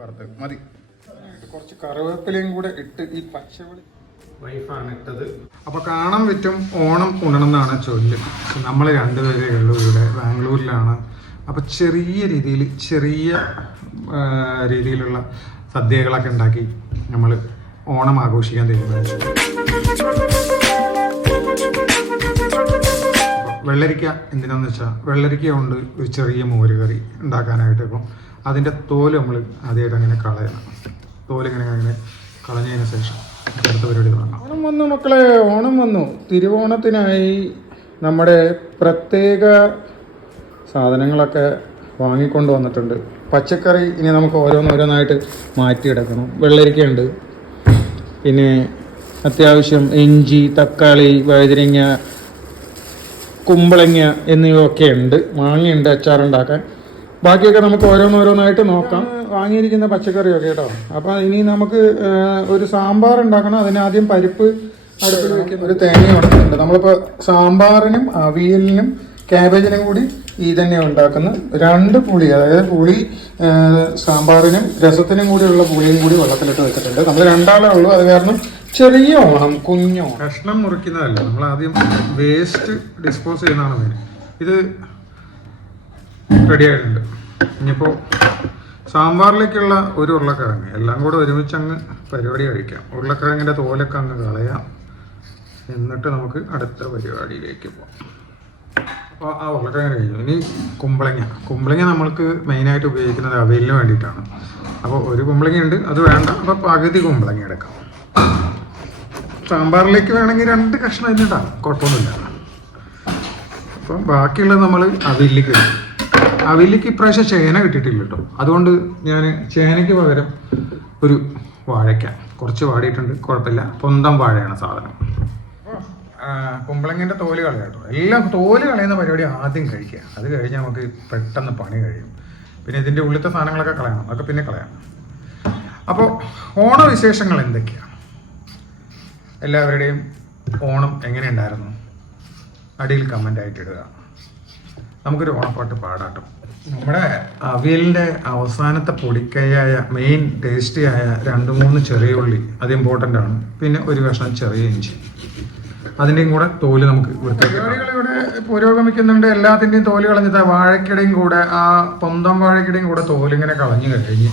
വറുത്ത് മതി. കുറച്ച് കറിവേപ്പിലയും കൂടെ ഇട്ട് ഈ പച്ചവെളി വൈഫാണ് ഇട്ടത്. അപ്പോൾ കാണാൻ പറ്റും ഓണം ഉണണമെന്നാണ് ചൊല്ല്. നമ്മൾ രണ്ടുപേരേ ഉള്ളൂ ഇവിടെ, ബാംഗ്ലൂരിലാണ്. അപ്പോൾ ചെറിയ രീതിയിലുള്ള സദ്യകളൊക്കെ ഉണ്ടാക്കി നമ്മൾ ഓണം ആഘോഷിക്കാൻ തീരുമാനിച്ചു. വെള്ളരിക്ക എന്തിനാന്ന് വെച്ചാൽ വെള്ളരിക്ക കൊണ്ട് ഒരു ചെറിയ മോര് കറി ഉണ്ടാക്കാനായിട്ട്. ഇപ്പം അതിൻ്റെ തോല് നമ്മൾ ആദ്യമായിട്ട് അങ്ങനെ കളയണം. തോലിങ്ങനെ കളഞ്ഞതിന് ശേഷം അടുത്ത പരിപാടി തുടങ്ങാം. ഓണം വന്നു മക്കളെ, ഓണം വന്നു. തിരുവോണത്തിനായി നമ്മുടെ പ്രത്യേക സാധനങ്ങളൊക്കെ വാങ്ങിക്കൊണ്ട് വന്നിട്ടുണ്ട്. പച്ചക്കറി ഇനി നമുക്ക് ഓരോന്നായിട്ട് മാറ്റിയെടുക്കണം. വെള്ളരിക്കയുണ്ട്, പിന്നെ അത്യാവശ്യം ഇഞ്ചി, തക്കാളി, വഴുതനങ്ങ, കുമ്പളങ്ങ എന്നിവയൊക്കെ ഉണ്ട്. മാങ്ങയുണ്ട് അച്ചാറുണ്ടാക്കാൻ. ബാക്കിയൊക്കെ നമുക്ക് ഓരോന്നായിട്ട് നോക്കാം. വാങ്ങിയിരിക്കുന്ന പച്ചക്കറിയൊക്കെ കേട്ടോ. അപ്പോൾ ഇനി നമുക്ക് ഒരു സാമ്പാർ ഉണ്ടാക്കണം. അതിനാദ്യം പരിപ്പ് അടുപ്പിൽ വയ്ക്കുന്ന ഒരു തേങ്ങ ഉടക്കുന്നുണ്ട്. നമ്മളിപ്പോൾ സാമ്പാറിനും അവിയലിനും ക്യാബേജിനും കൂടി ഈ തന്നെ ഉണ്ടാക്കുന്ന 2 പുളി, അതായത് പുളി സാമ്പാറിനും രസത്തിനും കൂടിയുള്ള പുളിയും കൂടി വെള്ളത്തിലിട്ട് വെച്ചിട്ടുണ്ട്. നമ്മൾ 2 ആളേ ഉള്ളൂ. അത് കാരണം ചെറിയ ഓണം, കുഞ്ഞോ കഷ്ണം മുറിക്കുന്നതല്ല, നമ്മൾ ആദ്യം വേസ്റ്റ് ഡിസ്പോസ് ചെയ്യുന്നതാണ് മെയിൻ. ഇത് റെഡി ആയിട്ടുണ്ട്. ഇനിയിപ്പോൾ സാമ്പാറിലേക്കുള്ള ഒരു ഉരുളക്കിഴങ്ങ് എല്ലാം കൂടെ ഒരുമിച്ച് അങ്ങ് പരിപാടി കഴിക്കാം. ഉരുളക്കിഴങ്ങിൻ്റെ തോലൊക്കെ അങ്ങ് കളയാം. എന്നിട്ട് നമുക്ക് അടുത്ത പരിപാടിയിലേക്ക് പോകാം. അപ്പോൾ ആ ഉരുളക്കിഴങ്ങ് കഴിഞ്ഞു. ഇനി കുമ്പളങ്ങ നമ്മൾക്ക് മെയിനായിട്ട് ഉപയോഗിക്കുന്നത് അവിയലിന് വേണ്ടിയിട്ടാണ്. അപ്പോൾ ഒരു കുമ്പളങ്ങ ഉണ്ട്, അത് വേണ്ട. അപ്പോൾ പകുതി കുമ്പളങ്ങ എടുക്കാം. സാമ്പാറിലേക്ക് വേണമെങ്കിൽ 2 കഷ്ണം അതിനിടാം, കുഴപ്പമൊന്നുമില്ല. അപ്പം ബാക്കിയുള്ളത് നമ്മൾ അവിയലിലേക്ക് ഇടും. അവിയലിലേക്ക് ഇപ്രാവശ്യം ചേന കിട്ടിയിട്ടില്ല കേട്ടോ. അതുകൊണ്ട് ഞാൻ ചേനയ്ക്ക് പകരം ഒരു വാഴയ്ക്ക കുറച്ച് വാടിയിട്ടുണ്ട്, കുഴപ്പമില്ല. പൊന്തം വാഴയാണ് സാധനം. കുമ്പളങ്ങിൻ്റെ തോല് കളയാം കേട്ടോ. എല്ലാം തോല് കളയുന്ന പരിപാടി ആദ്യം കഴിക്കുക. അത് കഴിഞ്ഞാൽ നമുക്ക് പെട്ടെന്ന് പണി കഴിയും. പിന്നെ ഇതിൻ്റെ ഉള്ളിലത്തെ സാധനങ്ങളൊക്കെ കളയണം, അതൊക്കെ പിന്നെ കളയാം. അപ്പോൾ ഓണവിശേഷങ്ങൾ എന്തൊക്കെയാണ്? എല്ലാവരുടെയും ഓണം എങ്ങനെ ഉണ്ടായിരുന്നു? അടിയിൽ കമൻ്റായിട്ട് ഇടുക. നമുക്കൊരു ഓണപ്പാട്ട് പാടാട്ടോ. നമ്മുടെ അവിയലിൻ്റെ അവസാനത്തെ പൊടിക്കൈയായ മെയിൻ ടേസ്റ്റിയായ 2-3 ചെറിയ ഉള്ളി, അത് ഇമ്പോർട്ടൻ്റ് ആണ്. പിന്നെ ഒരു കഷ്ണം ചെറിയ ഇഞ്ചി, അതിൻ്റെയും കൂടെ തോല് നമുക്ക് പരിപാടികളിവിടെ പുരോഗമിക്കുന്നുണ്ട്. എല്ലാത്തിൻ്റെയും തോല് കളഞ്ഞിട്ട് വാഴയ്ക്കടയും കൂടെ, ആ പൊന്തം വാഴയ്ക്കടയും കൂടെ തോലിങ്ങനെ കളഞ്ഞു കഴിഞ്ഞ്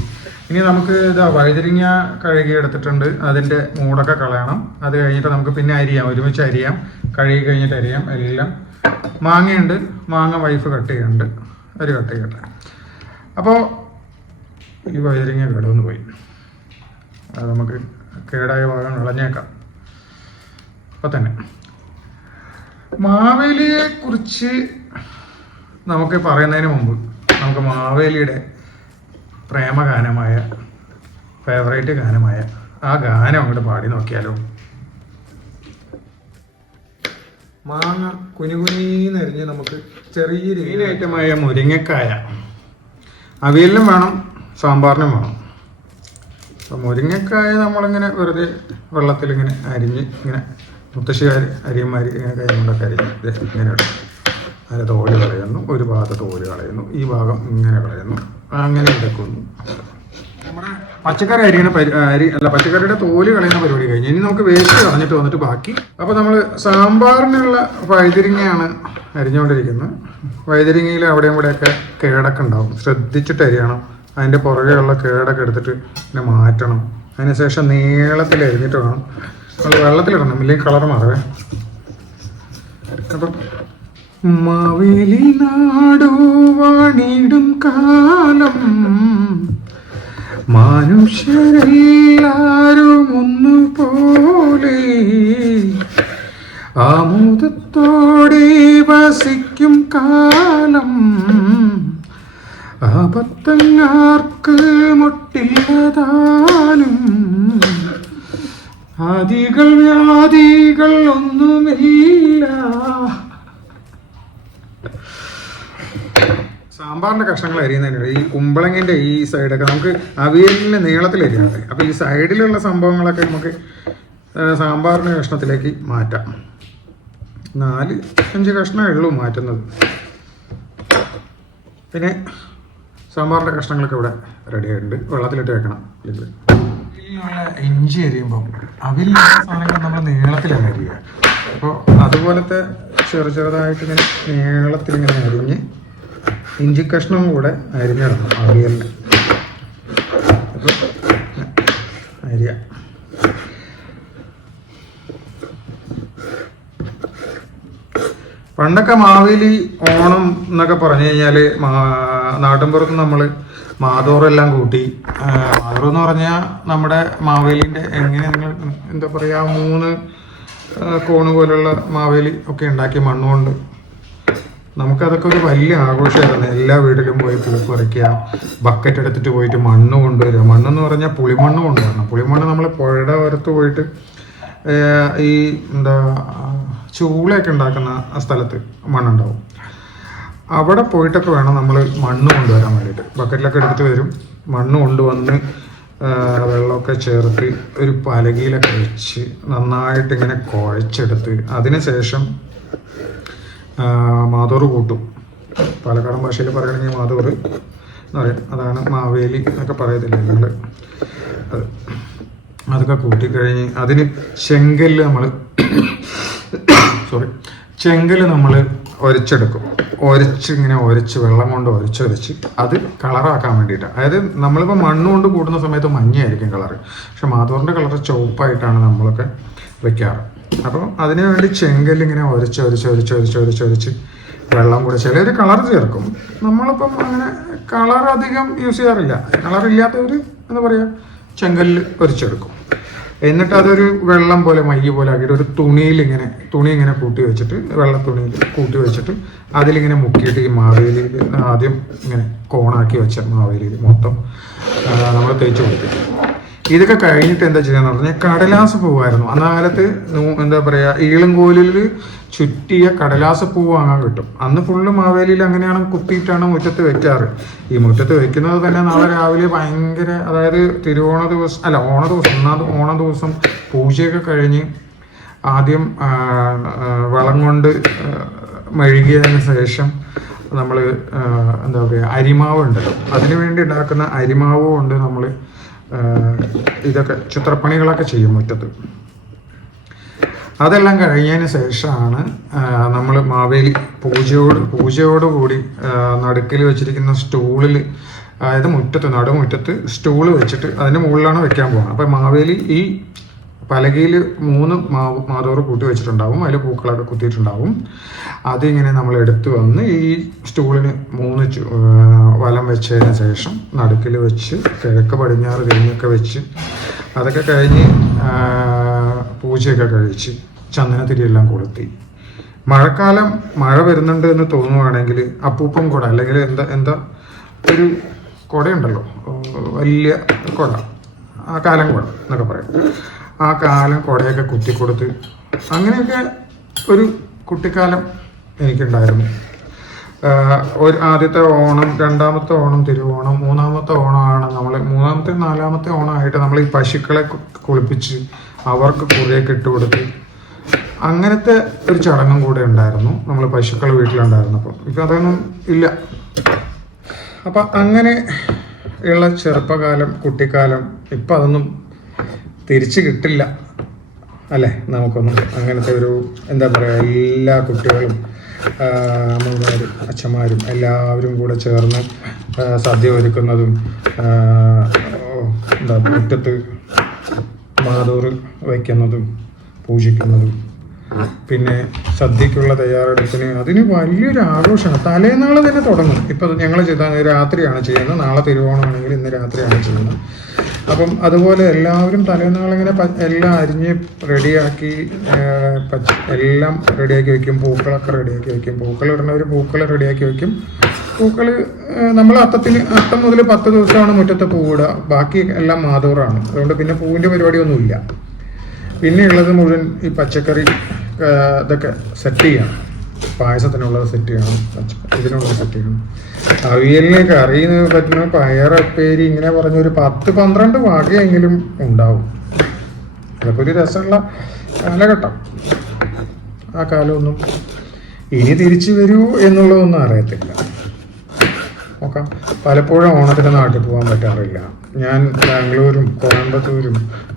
ഇനി നമുക്ക് വഴുതിരിങ്ങ കഴുകി എടുത്തിട്ടുണ്ട്. അതിൻ്റെ മൂടൊക്കെ കളയണം. അത് കഴിഞ്ഞിട്ട് നമുക്ക് പിന്നെ അരിയാം, ഒരുമിച്ച് അരിയാം. കഴുകി കഴിഞ്ഞിട്ട് അരിയാം എല്ലാം. മാങ്ങയുണ്ട്, മാങ്ങ വൈഫ് കട്ട് ചെയ്യുന്നുണ്ട്, ഒരു കട്ട് ചെയ്യട്ടെ. അപ്പോൾ ഈ വഴുതിരിങ്ങ കേടൊന്ന് പോയി, അത് നമുക്ക് കേടായ ഭാഗം കളഞ്ഞേക്കാം. അപ്പോൾ തന്നെ മാവേലിയെ കുറിച്ച് നമുക്ക് പറയുന്നതിന് മുമ്പ് നമുക്ക് മാവേലിയുടെ പ്രേമഗാനമായ ഫേവറേറ്റ് ഗാനമായ ആ ഗാനം അങ്ങോട്ട് പാടി നോക്കിയാലോ. മാങ്ങ കുനികുനീന്നരിഞ്ഞ് നമുക്ക് ചെറിയ മെയിൻ ഐറ്റമായ മുരിങ്ങക്കായ അവിയലിനും വേണം, സാമ്പാറിനും വേണം. അപ്പോൾ മുരിങ്ങക്കായ നമ്മളിങ്ങനെ വെറുതെ വെള്ളത്തിലിങ്ങനെ അരിഞ്ഞ് ഇങ്ങനെ മുത്തശ്ശിക്കാർ അരിയന്മാർ ഇങ്ങനെ കൈ കൊണ്ടൊക്കെ അരിഞ്ഞ് ഇങ്ങനെ ഇടും. അതിൻ്റെ തോല് കളയുന്നു, ഒരു ഭാഗത്ത് തോല് കളയുന്നു, ഈ ഭാഗം ഇങ്ങനെ കളയുന്നു, അങ്ങനെ എടുക്കുന്നു. നമ്മുടെ പച്ചക്കറി പച്ചക്കറിയുടെ തോല് കളയുന്ന പരിപാടി കഴിഞ്ഞു. ഇനി നമുക്ക് വേസ്റ്റ് കളഞ്ഞിട്ട് വന്നിട്ട് ബാക്കി. അപ്പോൾ നമ്മൾ സാമ്പാറിനുള്ള വഴുതിരിങ്ങയാണ് അരിഞ്ഞുകൊണ്ടിരിക്കുന്നത്. വഴുതിരിങ്ങയിൽ അവിടെയും ഇവിടെയൊക്കെ കേടൊക്കെ ഉണ്ടാവും, ശ്രദ്ധിച്ചിട്ട് അരിയണം. അതിൻ്റെ പുറകെയുള്ള കേടൊക്കെ എടുത്തിട്ട് പിന്നെ മാറ്റണം. അതിനുശേഷം നീളത്തിൽ അരിഞ്ഞിട്ട് വേണം നമ്മൾ വെള്ളത്തിലിടണം, ഇല്ലെങ്കിൽ കളർ മാറവേ. അപ്പം മാവേലി നാടു വാണിടും കാലം മനുഷ്യരെല്ലാരും ഒന്നുപോലെ ആമോദത്തോടെ വസിക്കും കാലം ആപത്തങ്ങാർക്ക് മുട്ടില്ലതാനും ആദികൾ വ്യാധികൾ ഒന്നുമില്ല. സാമ്പാറിൻ്റെ കഷ്ണങ്ങൾ അരിയുന്നതിനിടെ ഈ കുമ്പളങ്ങിൻ്റെ ഈ സൈഡൊക്കെ നമുക്ക് അവിയലിന് നീളത്തിൽ അരിയുന്നുണ്ട്. അപ്പോൾ ഈ സൈഡിലുള്ള സംഭവങ്ങളൊക്കെ നമുക്ക് സാമ്പാറിൻ്റെ കഷ്ണത്തിലേക്ക് മാറ്റാം. 4-5 കഷ്ണമേ ഉള്ളൂ മാറ്റുന്നത്. പിന്നെ സാമ്പാറിൻ്റെ കഷ്ണങ്ങളൊക്കെ ഇവിടെ റെഡി ആയിട്ടുണ്ട്. വെള്ളത്തിലിട്ട് വെക്കണം. ഇതിലുള്ള ഇഞ്ചി അരിയുമ്പോൾ അവിലുള്ള സാധനങ്ങൾ നമ്മൾ നീളത്തിലാണ് അരിയുക. അപ്പോൾ അതുപോലത്തെ ചെറുതായിട്ട് ഇങ്ങനെ നീളത്തിലിങ്ങനെ അരിഞ്ഞ് ഇഞ്ചി കഷ്ണം കൂടെ അരിഞ്ഞിടണം അവിയലിൽ. അപ്പോൾ അരിയ പണ്ടൊക്കെ മാവേലി ഓണം എന്നൊക്കെ പറഞ്ഞു കഴിഞ്ഞാൽ നാട്ടിൻപുറത്ത് നമ്മൾ മാതോറെല്ലാം കൂട്ടി, മാതോറ് എന്ന് പറഞ്ഞാൽ നമ്മുടെ മാവേലിൻ്റെ എങ്ങനെ നിങ്ങൾ എന്താ പറയുക 3 കോണ് പോലുള്ള മാവേലി ഒക്കെ ഉണ്ടാക്കി മണ്ണുകൊണ്ട്. നമുക്കതൊക്കെ ഒരു വലിയ ആഘോഷമായിരുന്നു. എല്ലാ വീട്ടിലും പോയി പൂ പറിക്കുക, ബക്കറ്റ് എടുത്തിട്ട് പോയിട്ട് മണ്ണ് കൊണ്ടുവരിക. മണ്ണെന്ന് പറഞ്ഞാൽ പുളിമണ്ണ് കൊണ്ടുവരണം. പുളിമണ്ണ് നമ്മൾ പുഴയുടെ ഓരത്ത് പോയിട്ട് ഈ എന്താ ചൂളയൊക്കെ ഉണ്ടാക്കുന്ന ആ സ്ഥലത്ത് മണ്ണുണ്ടാവും. അവിടെ പോയിട്ടൊക്കെ വേണം നമ്മൾ മണ്ണ് കൊണ്ടുവരാൻ വേണ്ടിയിട്ട്. ബക്കറ്റിലൊക്കെ എടുത്ത് വരും, മണ്ണ് കൊണ്ടുവന്ന് വെള്ളമൊക്കെ ചേർത്ത് ഒരു പലകയിലൊക്കെ വെച്ച് നന്നായിട്ട് ഇങ്ങനെ കുഴച്ചെടുത്ത് അതിന് ശേഷം മാതോറ് കൂട്ടും. പാലക്കാടൻ ഭാഷയിൽ പറയുകയാണെങ്കിൽ മാതോറ് എന്ന് പറയും. അതാണ് മാവേലി എന്നൊക്കെ പറയത്തില്ലേ നിങ്ങൾ. അതൊക്കെ കൂട്ടിക്കഴിഞ്ഞ് അതിന് ചെങ്കല്ല് നമ്മൾ ഉരച്ചെടുക്കും. ഇങ്ങനെ വെള്ളം കൊണ്ട് ഉരച്ച് അത് കളറാക്കാൻ വേണ്ടിയിട്ട്. അതായത് നമ്മളിപ്പോൾ മണ്ണ് കൊണ്ട് കൂട്ടുന്ന സമയത്ത് മഞ്ഞയായിരിക്കും കളറ്, പക്ഷെ മാതോറിൻ്റെ കളറ് ചുവപ്പായിട്ടാണ് നമ്മളൊക്കെ വെക്കാറ്. അപ്പോൾ അതിനു വേണ്ടി ചെങ്കല്ല് ഇങ്ങനെ ഉരച്ച് വെള്ളം കൂടെ ചിലർ കളർ ചേർക്കും. നമ്മളിപ്പം അങ്ങനെ കളർ അധികം യൂസ് ചെയ്യാറില്ല. കളറില്ലാത്തവർ എന്താ പറയുക ചെങ്കല്ല് ഉരച്ചെടുക്കും. എന്നിട്ട് അതൊരു വെള്ളം പോലെ മയ്യ് പോലെ ആക്കിയിട്ട് ഒരു തുണി ഇങ്ങനെ കൂട്ടി വെച്ചിട്ട് വെള്ള തുണിയിൽ കൂട്ടി വെച്ചിട്ട് അതിലിങ്ങനെ മുക്കിയിട്ട് ഈ മാവേലിയിൽ ആദ്യം ഇങ്ങനെ കോണാക്കി വെച്ച മാവേലിയിൽ മൊത്തം നമ്മൾ തേച്ച് കൊടുക്കും. ഇതൊക്കെ കഴിഞ്ഞിട്ട് എന്താ ചെയ്യാന്ന് പറഞ്ഞാൽ കടലാസ് പൂവായിരുന്നു അന്ന കാലത്ത്. എന്താ പറയുക ഈളങ്കോലിൽ ചുറ്റിയ കടലാസ് പൂവ് വാങ്ങാൻ കിട്ടും. അന്ന് ഫുള്ള് മാവേലിയിൽ അങ്ങനെയാണ് കുത്തിയിട്ടാണ് മുറ്റത്ത് വെക്കാറ്. ഈ മുറ്റത്ത് വെക്കുന്നത് തന്നെ നാളെ രാവിലെ ഭയങ്കര, അതായത് ഓണ ദിവസം ഓണ ദിവസം പൂജയൊക്കെ കഴിഞ്ഞ് ആദ്യം വളം കൊണ്ട് മെഴുകിയതിന് ശേഷം നമ്മൾ എന്താ പറയുക അരിമാവ് ഉണ്ടല്ലോ, അതിനു വേണ്ടി ഉണ്ടാക്കുന്ന അരിമാവ് കൊണ്ട് നമ്മൾ ഇതൊക്കെ ചിത്രപ്പണികളൊക്കെ ചെയ്യും മുറ്റത്ത്. അതെല്ലാം കഴിഞ്ഞതിന് ശേഷമാണ് നമ്മൾ മാവേലി പൂജയോടുകൂടി നടുക്കിൽ വെച്ചിരിക്കുന്ന സ്റ്റൂളിൽ, അതായത് നടുമുറ്റത്ത് സ്റ്റൂള് വെച്ചിട്ട് അതിൻ്റെ മുകളിലാണ് വെക്കാൻ പോകുന്നത്. അപ്പം മാവേലി ഈ പലകയിൽ 3 മാതോറ് കൂട്ടി വെച്ചിട്ടുണ്ടാവും, അതിൽ പൂക്കളൊക്കെ കുത്തിയിട്ടുണ്ടാവും. അതിങ്ങനെ നമ്മൾ എടുത്തു വന്ന് ഈ സ്റ്റൂളിന് 3 വലം വെച്ചതിന് ശേഷം നടുക്കിൽ വെച്ച് കിഴക്ക് പടിഞ്ഞാറ് തിരിഞ്ഞൊക്കെ വെച്ച് അതൊക്കെ കഴിഞ്ഞ് പൂജയൊക്കെ കഴിച്ച് ചന്ദനത്തിരിയെല്ലാം കൊളുത്തി. മഴക്കാലം മഴ വരുന്നുണ്ട് എന്ന് തോന്നുവാണെങ്കിൽ അപ്പൂപ്പൻ കുട അല്ലെങ്കിൽ എന്താ ഒരു കുടയുണ്ടല്ലോ, വലിയ കുട, ആ കാലം കുട എന്നൊക്കെ പറയും. ആ കാലം കുടയൊക്കെ കുത്തിക്കൊടുത്ത് അങ്ങനെയൊക്കെ ഒരു കുട്ടിക്കാലം എനിക്കുണ്ടായിരുന്നു. ആദ്യത്തെ ഓണം, 2ാമത്തെ ഓണം തിരുവോണം, 3ാമത്തെ ഓണമാണ് നമ്മൾ 3ാമത്തെ 4ാമത്തെ ഓണമായിട്ട് നമ്മൾ ഈ പശുക്കളെ കുളിപ്പിച്ച് അവർക്ക് കുറേയൊക്കെ ഇട്ട് കൊടുത്ത് അങ്ങനത്തെ ഒരു ചടങ്ങും കൂടെ ഉണ്ടായിരുന്നു. നമ്മൾ പശുക്കൾ വീട്ടിലുണ്ടായിരുന്നപ്പോൾ. ഇപ്പം അതൊന്നും ഇല്ല. അപ്പം അങ്ങനെ ഉള്ള ചെറുപ്പകാലം, കുട്ടിക്കാലം ഇപ്പം അതൊന്നും തിരിച്ചു കിട്ടില്ല അല്ലേ നമുക്കൊന്നും. അങ്ങനത്തെ ഒരു എന്താ പറയുക, എല്ലാ കുട്ടികളും അമ്മമാരും അച്ഛന്മാരും എല്ലാവരും കൂടെ ചേർന്ന് സദ്യ ഒരുക്കുന്നതും മുറ്റത്ത് മാതോറ് വയ്ക്കുന്നതും പൂജിക്കുന്നതും പിന്നെ സദ്യക്കുള്ള തയ്യാറെടുപ്പിന് അതിന് വലിയൊരു ആഘോഷമാണ്. തലേനാൾ തന്നെ തുടങ്ങും. ഇപ്പം ഞങ്ങൾ രാത്രിയാണ് ചെയ്യുന്നത്. നാളെ തിരുവോണമാണെങ്കിൽ ഇന്ന് രാത്രിയാണ് ചെയ്യുന്നത്. അപ്പം അതുപോലെ എല്ലാവരും തലേനാളിങ്ങനെ എല്ലാം അരിഞ്ഞ് റെഡിയാക്കി എല്ലാം റെഡിയാക്കി വെക്കും. പൂക്കളൊക്കെ റെഡിയാക്കി വെക്കും. പൂക്കൾ ഇടുന്നവർ പൂക്കൾ റെഡിയാക്കി വെക്കും. പൂക്കൾ നമ്മൾ അത്തം മുതൽ 10 ദിവസമാണ് മുറ്റത്ത് പൂവിടുക. ബാക്കി എല്ലാം മാതോറാണ്. അതുകൊണ്ട് പിന്നെ പൂവിൻ്റെ പരിപാടിയൊന്നുമില്ല. പിന്നെ ഉള്ളത് മുഴുവൻ ഈ പച്ചക്കറി ഇതൊക്കെ സെറ്റ് ചെയ്യണം. പായസത്തിനുള്ളത് സെറ്റ് ചെയ്യണം, ഇതിനുള്ളത് സെറ്റ് ചെയ്യണം. അവിയലിന് കറിന്ന് പറ്റുന്ന പയറുപ്പേരി ഇങ്ങനെ പറഞ്ഞൊരു 10-12 വകയെങ്കിലും ഉണ്ടാവും. അതൊക്കെ ഒരു രസമുള്ള കാലഘട്ടം. ആ കാലമൊന്നും ഇനി തിരിച്ചു വരൂ എന്നുള്ളതൊന്നും അറിയത്തില്ല. നോക്കാം. പലപ്പോഴും ഓണത്തിന് നാട്ടിൽ പോകാൻ പറ്റാറില്ല. ഞാൻ ബാംഗ്ലൂരും കോയമ്പത്തൂരും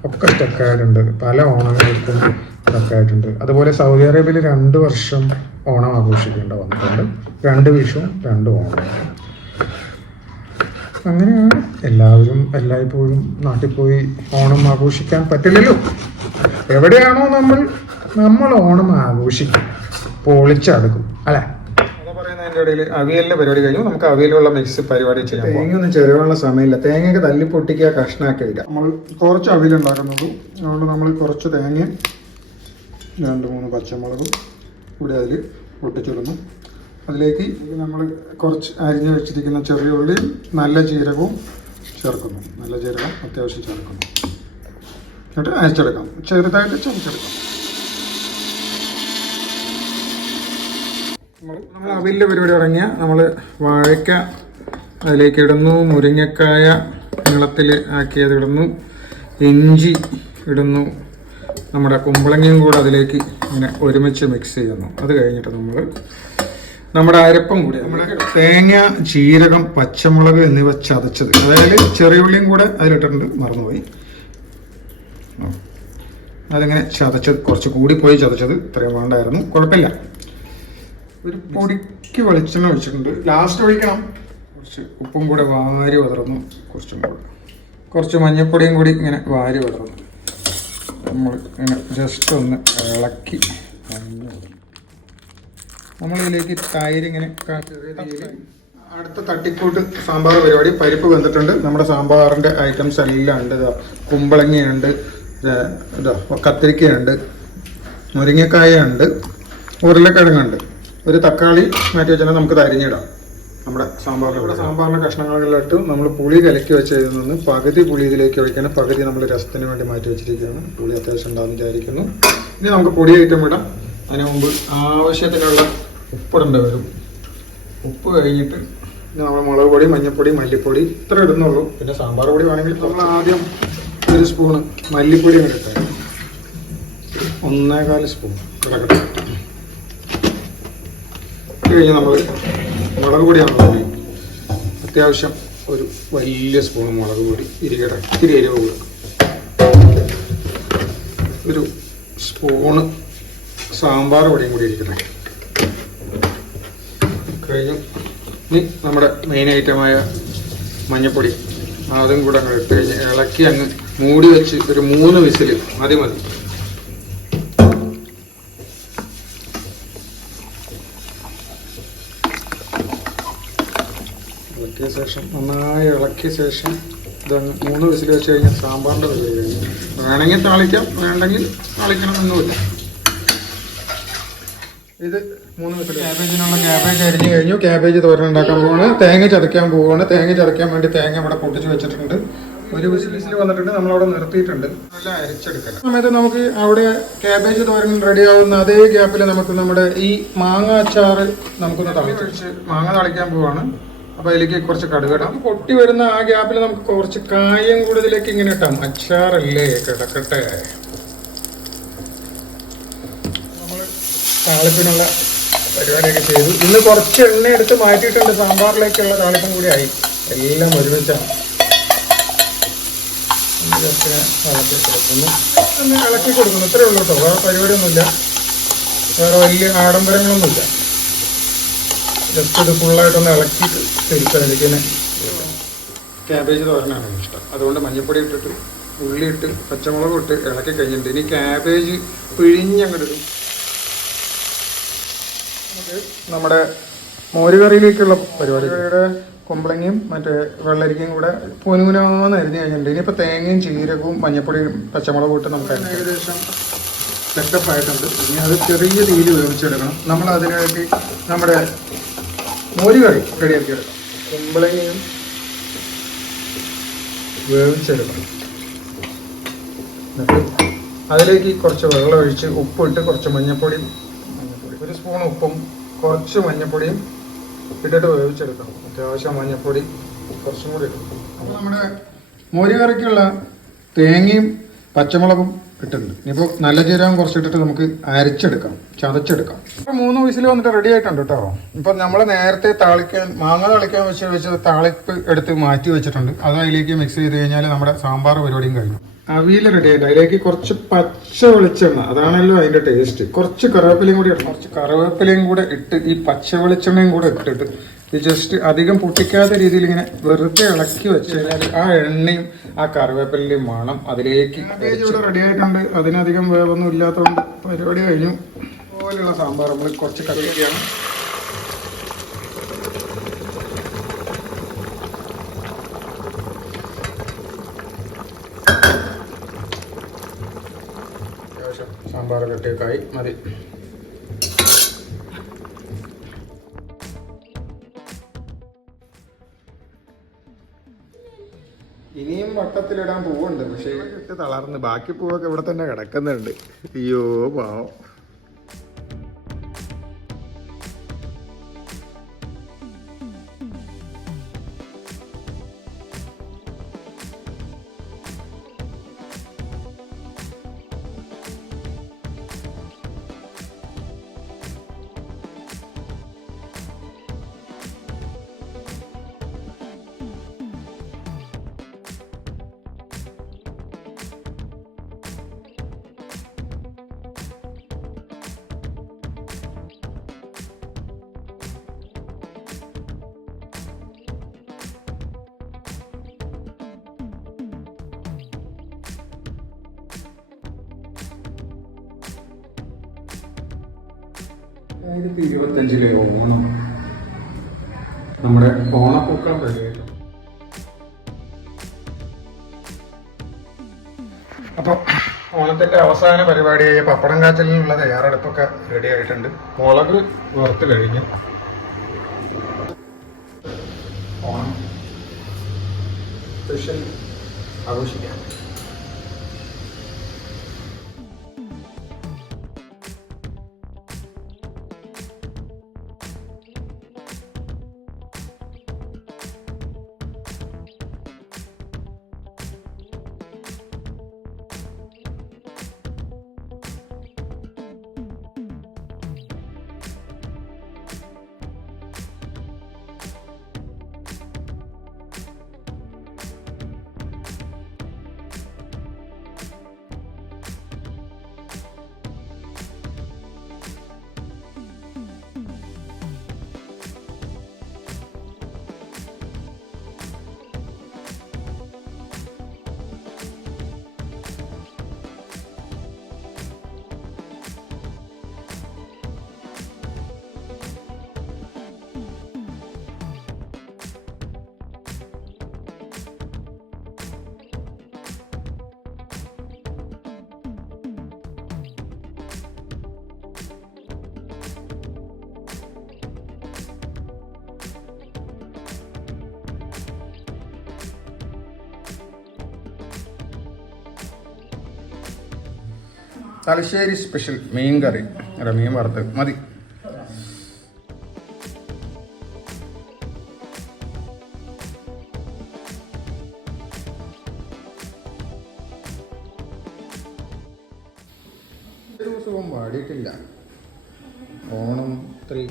ഒക്കെ സ്റ്റക്കായിട്ടുണ്ട്. പല ഓണങ്ങൾക്കും സ്റ്റക്കായിട്ടുണ്ട്. അതുപോലെ സൗദി അറേബ്യയിൽ 2 വർഷം ഓണം ആഘോഷിക്കേണ്ട വന്നിട്ടുണ്ട്. 2 വിഷുവും 2 ഓണം. അങ്ങനെയാണ് എല്ലാവരും എല്ലായ്പ്പോഴും നാട്ടിൽ പോയി ഓണം ആഘോഷിക്കാൻ പറ്റില്ലല്ലോ. എവിടെയാണോ നമ്മൾ ഓണം ആഘോഷിക്കും, പൊളിച്ചടുക്കും അല്ലേ. അതിൻ്റെ ഇടയിൽ അവിയലിൻ്റെ പരിപാടി കഴിഞ്ഞു. നമുക്ക് അവിയലുള്ള മിക്സ് പരിപാടി ചെയ്യാം. തേങ്ങയൊന്നും ചെരുവാനുള്ള സമയമില്ല. തേങ്ങയൊക്കെ തല്ലി പൊട്ടിക്കുക, കഷ്ണാക്കി വയ്ക്കുക. നമ്മൾ കുറച്ച് അവിയൽ ഉണ്ടാക്കുന്നുള്ളൂ. അതുകൊണ്ട് നമ്മൾ കുറച്ച് തേങ്ങയും 2-3 പച്ചമുളകും കൂടി അതിൽ പൊട്ടിച്ചിടുന്നു. അതിലേക്ക് നമ്മൾ കുറച്ച് അരിഞ്ഞ് വെച്ചിരിക്കുന്ന ചെറിയ ഉള്ളിയും നല്ല ജീരകവും ചേർക്കുന്നു. നല്ല ജീരകം അത്യാവശ്യം ചേർക്കുന്നു. എന്നിട്ട് അരച്ചെടുക്കാം, ചെറുതായിട്ട് ചതച്ചെടുക്കാം. നമ്മൾ അവിയലിൻ്റെ പരിപാടി തുടങ്ങിയ നമ്മൾ വാഴയ്ക്ക അതിലേക്ക് ഇടുന്നു, മുരിങ്ങക്കായ നീളത്തിൽ ആക്കിയത് ഇടുന്നു, ഇഞ്ചി ഇടുന്നു, നമ്മുടെ കുമ്പളങ്ങയും കൂടെ അതിലേക്ക് ഇങ്ങനെ ഒരുമിച്ച് മിക്സ് ചെയ്യുന്നു. അത് കഴിഞ്ഞിട്ട് നമ്മുടെ അരപ്പം കൂടി നമ്മുടെ തേങ്ങ, ജീരകം, പച്ചമുളക് എന്നിവ ചതച്ചത്, അതായത് ചെറിയുള്ളിയും കൂടെ അതിലിട്ടിട്ടുണ്ട്, മറന്നുപോയി. അതിങ്ങനെ ചതച്ചത് കുറച്ച് കൂടിപ്പോയി ചതച്ചത്, ഇത്രയും വേണ്ടായിരുന്നു, കുഴപ്പമില്ല. ഒരു പൊടിക്ക് വെളിച്ചെണ്ണ ഒഴിച്ചിട്ടുണ്ട്. ലാസ്റ്റ് ഒഴിക്കണം. കുറച്ച് ഉപ്പും കൂടെ വാരി വിതറുന്നു. കുറച്ച് മഞ്ഞൾപ്പൊടിയും കൂടി ഇങ്ങനെ വാരി വിതറുന്നു. നമ്മൾ ഇങ്ങനെ ജസ്റ്റ് ഒന്ന് ഇളക്കി നമ്മളിതിലേക്ക് തൈര് ഇങ്ങനെ അടുത്ത തട്ടിക്കൂട്ട് സാമ്പാർ പരിപാടി. പരിപ്പ് വെന്തിട്ടുണ്ട്. നമ്മുടെ സാമ്പാറിൻ്റെ ഐറ്റംസ് എല്ലാം ഉണ്ട്. കുമ്പളങ്ങയുണ്ട്, കത്തിരിക്കയുണ്ട്, മുരിങ്ങക്കായ ഉണ്ട്, ഉരുളക്കിഴങ്ങുണ്ട്, ഒരു തക്കാളി മാറ്റി വെച്ചാൽ നമുക്ക് അരിഞ്ഞിടാം. നമ്മുടെ സാമ്പാറിൻ്റെ കഷ്ണങ്ങളിലിട്ട് നമ്മൾ പുളി കലക്കി വെച്ചതിൽ നിന്ന് പകുതി പുളി ഇതിലേക്ക് ഒഴിക്കണം, പകുതി നമ്മൾ രസത്തിന് വേണ്ടി മാറ്റി വെച്ചിരിക്കുകയാണ്. പുളി അത്യാവശ്യം ഉണ്ടാകുന്ന വിചാരിക്കുന്നു. ഇനി നമുക്ക് പൊടി ഐറ്റം ഇടാം. അതിന് മുമ്പ് ആവശ്യത്തിനുള്ള ഉപ്പിടേണ്ടി വരും. ഉപ്പ് കഴിഞ്ഞിട്ട് പിന്നെ നമ്മൾ മുളക് പൊടി, മഞ്ഞൾപ്പൊടി, മല്ലിപ്പൊടി ഇത്ര ഇടുന്നുള്ളൂ. പിന്നെ സാമ്പാർ പൊടി വേണമെങ്കിൽ നമ്മൾ ആദ്യം 1 സ്പൂണ് മല്ലിപ്പൊടി അങ്ങനെ ഇട്ടാൽ 1.25 സ്പൂൺ കിടക്കട്ടെ. കഴിഞ്ഞ് നമ്മൾ മുളക് പൊടിയാണ് പൊടി. അത്യാവശ്യം ഒരു വലിയ സ്പൂൺ മുളക് പൊടി ഇരിക്കട്ടെ. ഇത്തിരി എരിവ് കൊടുക്കും. 1 സ്പൂണ് സാമ്പാർ പൊടിയും കൂടി ഇരിക്കട്ടെ. കഴിഞ്ഞു. ഇനി നമ്മുടെ മെയിൻ ഐറ്റമായ മഞ്ഞൾപ്പൊടി അതും കൂടെ അങ്ങ് ഇട്ട് കഴിഞ്ഞ് ഇളക്കി അങ്ങ് മൂടി വെച്ച് ഒരു 3 വിസിൽ മതി. നന്നായി ഇളക്കിയ ശേഷം ഇതങ്ങ് 3 വിസിൽ വെച്ച് കഴിഞ്ഞാൽ സാമ്പാറിൻ്റെ പരിപാടി കഴിഞ്ഞു. വേണമെങ്കിൽ താളിക്കാം, വേണ്ടെങ്കിൽ താളിക്കണമെന്നൊന്നുമില്ല. ഇത് 3 വിസിൽ. ക്യാബേജിനുള്ള ക്യാബേജ് അരിഞ്ഞ് കഴിഞ്ഞു. ക്യാബേജ് തോരൻ ഉണ്ടാക്കാൻ പോവാണ്. തേങ്ങ ചതയ്ക്കാൻ പോവുകയാണ്. തേങ്ങ ചതയ്ക്കാൻ വേണ്ടി തേങ്ങ ഇവിടെ പൊട്ടിച്ച് വെച്ചിട്ടുണ്ട്. 1 വിസിൽ വന്നിട്ടുണ്ട്. നമ്മളവിടെ നിർത്തിയിട്ടുണ്ട്. നല്ല അരിച്ചെടുക്കണം. സമയത്ത് നമുക്ക് അവിടെ ക്യാബേജ് തോരൻ റെഡി ആവുന്ന അതേ ഗ്യാപ്പിൽ നമുക്ക് നമ്മുടെ ഈ മാങ്ങ അച്ചാറ് നമുക്കൊന്ന് തളിച്ച് മാങ്ങ തളിക്കാൻ പോവാണ്. അപ്പോൾ അതിലേക്ക് കുറച്ച് കടുകിടാം. പൊട്ടി വരുന്ന ആ ഗ്യാപ്പിൽ നമുക്ക് കുറച്ച് കായം കൂടുതലേക്ക് ഇങ്ങനെ ഇട്ടാം. അച്ചാറല്ലേ, കിടക്കട്ടെ. നമ്മൾ താളിപ്പിനുള്ള പരിപാടിയൊക്കെ ചെയ്തു. ഇന്ന് കുറച്ച് എണ്ണ എടുത്ത് മാറ്റിയിട്ടുണ്ട്. സാമ്പാറിലേക്കുള്ള താളിപ്പും കൂടി ആയി. എല്ലാം ഒരുമിച്ചാണ്. ജസ്റ്റ് ഇളക്കി കൊടുക്കുന്നു. ഇത്രയേ ഉള്ളൂ കേട്ടോ. വേറെ പരിപാടിയൊന്നുമില്ല. വേറെ വലിയ ആഡംബരങ്ങളൊന്നുമില്ല. ജസ്റ്റ് ഇത് ഫുള്ളായിട്ടൊന്ന് ഇളക്കിയിട്ട് തിരിച്ചതിലേക്ക് തന്നെ. ക്യാബേജ് തോരനാണ് ഇഷ്ടം. അതുകൊണ്ട് മഞ്ഞൾപ്പൊടി ഇട്ടിട്ട് ഉള്ളി ഇട്ട് പച്ചമുളക് ഇട്ട് ഇളക്കി കഴിഞ്ഞിട്ടുണ്ട്. ഇനി ക്യാബേജ് പിഴിഞ്ഞങ്ങോട്ടിടും. നമുക്ക് നമ്മുടെ മോരുകറിയിലേക്കുള്ള പരിപാടിയുടെ കുമ്പളങ്ങയും മറ്റേ വെള്ളരിക്കയും കൂടെ പൂനുകുനാന്ന് അരിഞ്ഞ് കഴിഞ്ഞിട്ടുണ്ട്. ഇനിയിപ്പോൾ തേങ്ങയും ജീരകവും മഞ്ഞൾപ്പൊടിയും പച്ചമുളകും ഇട്ട് നമുക്ക് ഏകദേശം സെറ്റപ്പ് ആയിട്ടുണ്ട്. ഇനി അത് ചെറിയ തീയിൽ വേവിച്ചെടുക്കണം. നമ്മൾ അതിനായിട്ട് നമ്മുടെ മോരുകറി റെഡിയാക്കി എടുക്കാം. കുമ്പളങ്ങയും വേവിച്ചെടുക്കണം. എന്നിട്ട് അതിലേക്ക് കുറച്ച് വെള്ളം ഒഴിച്ച് ഉപ്പിട്ട് കുറച്ച് മഞ്ഞൾപ്പൊടിയും 1 സ്പൂൺ ഉപ്പും കുറച്ച് മഞ്ഞൾപ്പൊടിയും ഇട്ടിട്ട് വേവിച്ചെടുക്കണം. അത്യാവശ്യം മഞ്ഞൾപ്പൊടി കുറച്ചും കൂടി ഇടും. അപ്പോൾ നമ്മുടെ മോരുകറിക്കുള്ള തേങ്ങയും പച്ചമുളകും ഇട്ടിട്ടുണ്ട്. ഇനിയിപ്പോൾ നല്ല ജീരകം കുറച്ചിട്ടിട്ട് നമുക്ക് അരച്ചെടുക്കാം, ചതച്ചെടുക്കാം. ഇപ്പോൾ 3 വിസിൽ വന്നിട്ട് റെഡി ആയിട്ടുണ്ട് കേട്ടോ. ഇപ്പം നമ്മൾ നേരത്തെ മാങ്ങ താളിക്കാൻ വെച്ച് താളിപ്പ് എടുത്ത് മാറ്റി വെച്ചിട്ടുണ്ട്. അത് അതിലേക്ക് മിക്സ് ചെയ്ത് കഴിഞ്ഞാൽ നമ്മുടെ സാമ്പാർ പരിപാടിയും കഴിഞ്ഞു. അവിയൽ റെഡി ആയിട്ട് അതിലേക്ക് കുറച്ച് പച്ച വെളിച്ചെണ്ണ, അതാണല്ലോ അതിൻ്റെ ടേസ്റ്റ്. കുറച്ച് കറിവേപ്പിലയും കൂടി ഇടണം. കുറച്ച് കറിവേപ്പിലയും കൂടെ ഇട്ട് ഈ പച്ച വെളിച്ചെണ്ണയും കൂടെ ഇട്ടിട്ട് ഇത് ജസ്റ്റ് അധികം പൊട്ടിക്കാത്ത രീതിയിൽ ഇങ്ങനെ വെറുതെ ഇളക്കി വെച്ച് കഴിഞ്ഞാൽ ആ എണ്ണയും ആ കറിവേപ്പിലയും മണം അതിലേക്ക് ഇവിടെ റെഡി ആയിട്ടുണ്ട്. അതിനധികം വേവൊന്നും ഇല്ലാത്തതുകൊണ്ട് പരിപാടി കഴിഞ്ഞു. പോലെയുള്ള സാമ്പാർ നമ്മൾ കുറച്ച് കറിയൊക്കെയാണ്. അത്യാവശ്യം സാമ്പാർ കട്ടിയൊക്കെയായി മതി. ഇനിയും വട്ടത്തിലിടാൻ പൂവുണ്ട്, പക്ഷേ ഇട്ട് തളർന്ന് ബാക്കി പൂവൊക്കെ ഇവിടെ തന്നെ കിടക്കുന്നുണ്ട്. അയ്യോ പാവം. ആയിരത്തി 2025 ഓണം, നമ്മുടെ ഓണപ്പൂക്കളം റെഡിയായിട്ട്. അപ്പോൾ ഓണത്തിൻ്റെ അവസാന പരിപാടിയായ പപ്പടം കാച്ചലിനുള്ള തയ്യാറെടുപ്പൊക്കെ റെഡി ആയിട്ടുണ്ട്. മുളക് വറുത്ത് കഴിഞ്ഞ് ഓണം സ്പെഷ്യൽ ആഘോഷിക്കാം. തലശ്ശേരി സ്പെഷ്യൽ മീൻ കറി, അല്ല മീൻ വറുത്തത് മതി. ഒരു ദിവസവും വാടിയിട്ടില്ല. ഓണം 3